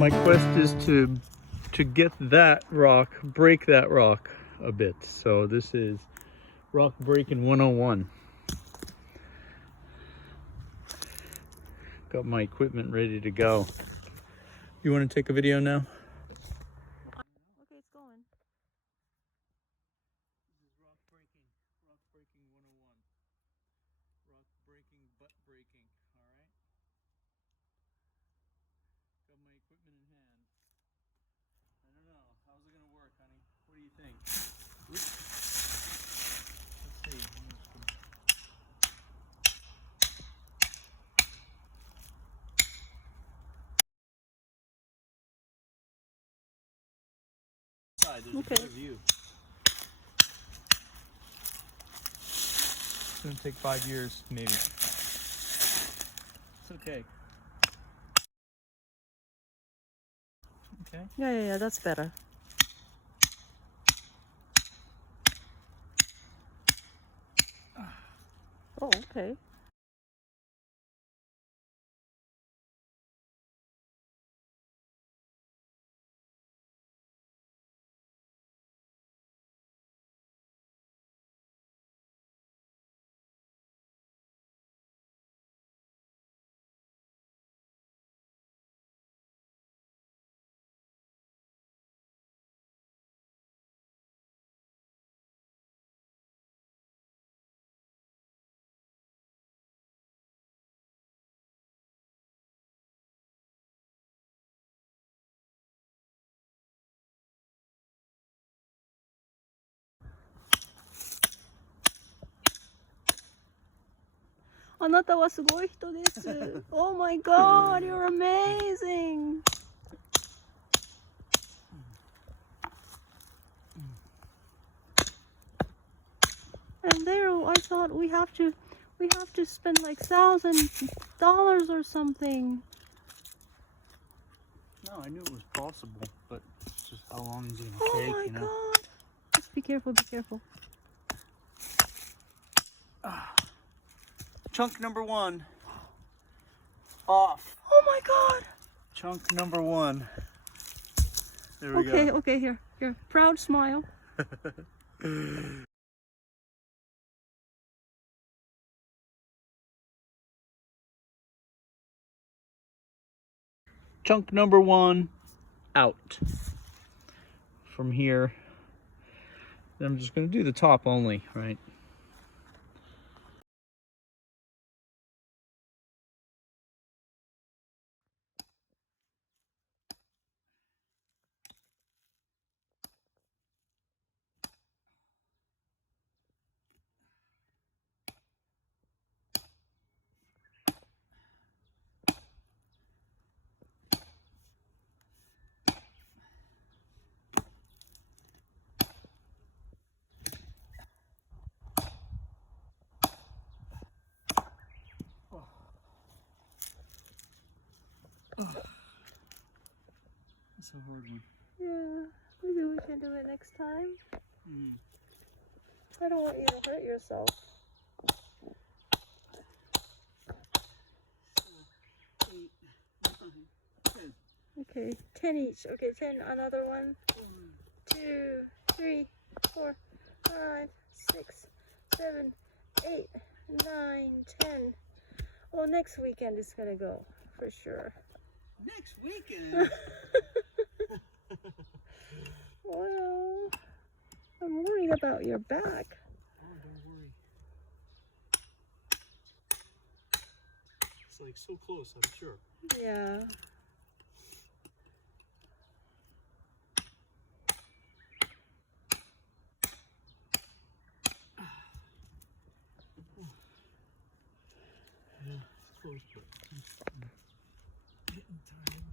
my quest is to get that rock, break that rock a bit. So this is rock breaking 101. Got my equipment ready to go. You want to take a video now? Okay, it's going. This is rock breaking 101. Rock breaking, butt breaking, all right? Got my equipment in hand. I don't know, how's it gonna work, honey? What do you think? Oops. Let's see. There's a better view. It's gonna take 5 years, maybe. It's okay. Okay. Yeah, that's better. Oh, okay. Anata wa sugoi hito desu. Oh my god, you're amazing. And there, I thought we have to spend like $1,000 or something. No, I knew it was possible, but it's just how long is it gonna Oh take, my you know? god. Just be careful, be careful. Chunk number 1. Off. Oh my god. Chunk number 1. There we go. Okay, here. Proud smile. Chunk number 1 out. From here, then I'm just gonna do the top only, right? That's a hard one. Yeah, maybe we can do it next time. I don't want you to hurt yourself. 8, 9, 10. Okay, 10 each. Okay, 10, another one. 2, 3, 4, 5, 6, 7, 8, 9, 10. Well, next weekend is gonna go for sure. Next weekend? Well, I'm worried about your back. Oh, don't worry. It's like so close, I'm sure. Yeah. Yeah, it's close, but getting tired.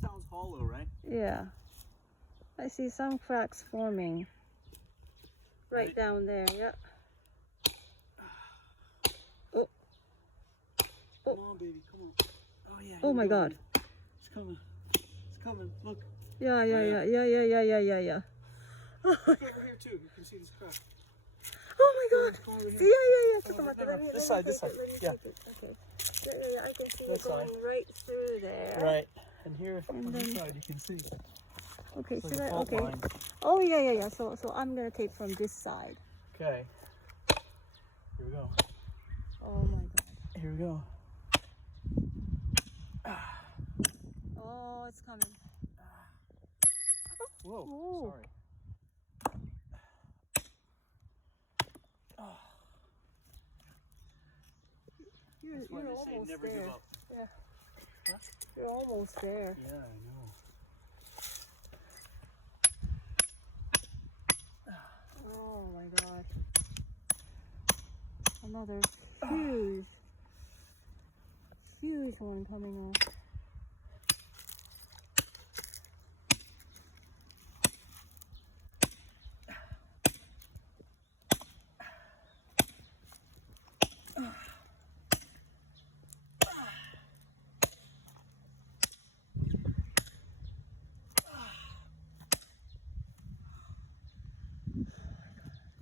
Sounds hollow, right? Yeah. I see some cracks forming right down there. Yeah. Oh. Come on, baby, come on. Oh yeah. Oh my god. It's coming. It's coming. Look. Yeah. Look over here too. You can see this crack. Oh my god. Come over here. Yeah, yeah, yeah. Come Come over- on, no, no, let me this side, take this side. it, let me Yeah. take it. Okay. Yeah, yeah, yeah, I can see This it going side. right through there. Right. And here And on this then- side you can see. Okay, It's like should a I? fault Okay. line. Oh yeah, yeah, yeah. So I'm gonna tape from this side. Okay. Here we go. Oh my god. Here we go. Oh, it's coming. Whoa. Ooh. Sorry. Oh. You're That's why they say almost never there. give up. Yeah. Huh? You're almost there. Yeah, I know. Oh my god. Another huge, huge one coming off.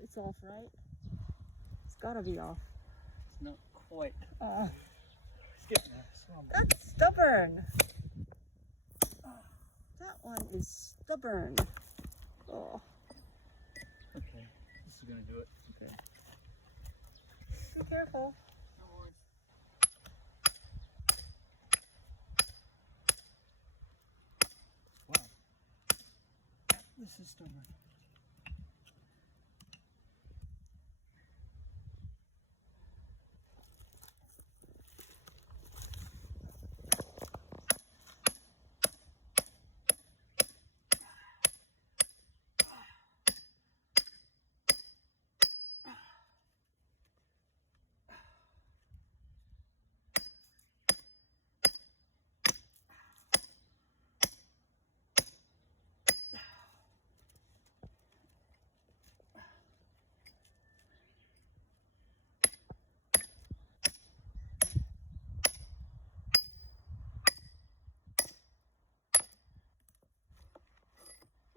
It's off, right? It's gotta be off. It's not quite. It's getting there. Slowly. That's stubborn. That one is stubborn. Oh. Okay. This is gonna do it. Okay. Be careful. No worries. Wow. This is stubborn.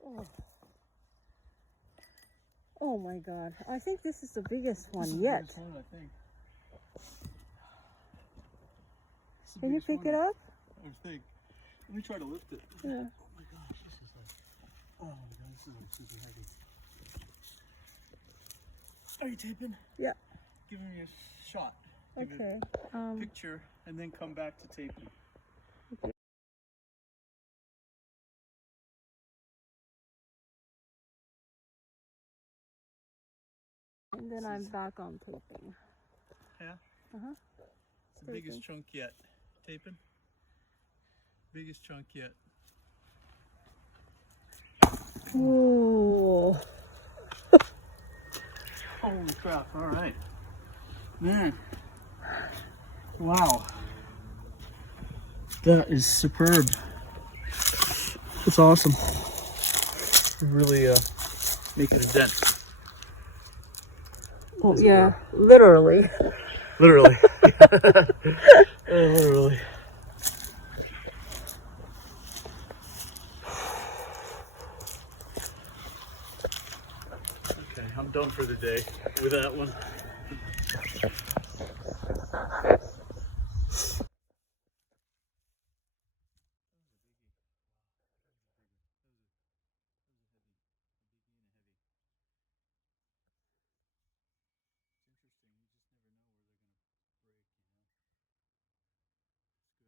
Oh. Oh my god. I think this is the biggest This one is the yet. biggest one, I think. It's the Can you biggest pick one, it up? I think. Let me try to lift it. Yeah. Oh my gosh, this is like, oh my god, this is like super heavy. Are you taping? Yeah. Give me a shot. Give Okay. a picture and then come back to taping. And then I'm back on taping. Yeah? Uh-huh. It's the biggest chunk yet. Taping? Biggest chunk yet. Ooh. Holy crap, alright. Man. Wow. That is superb. That's awesome. Really making a dent. Oh, yeah, literally. Literally. Literally. Okay, I'm done for the day with that one.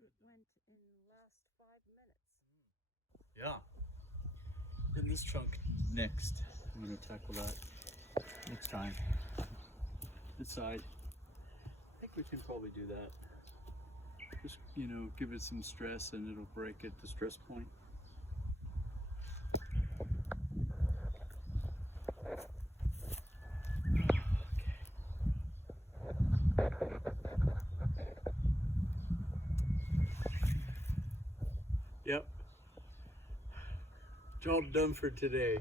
It went in the last 5 minutes. Yeah. And this chunk next. I'm going to tackle that next time. This side. I think we can probably do that. Just, you know, give it some stress and it'll break at the stress point. Yep. Job done for today.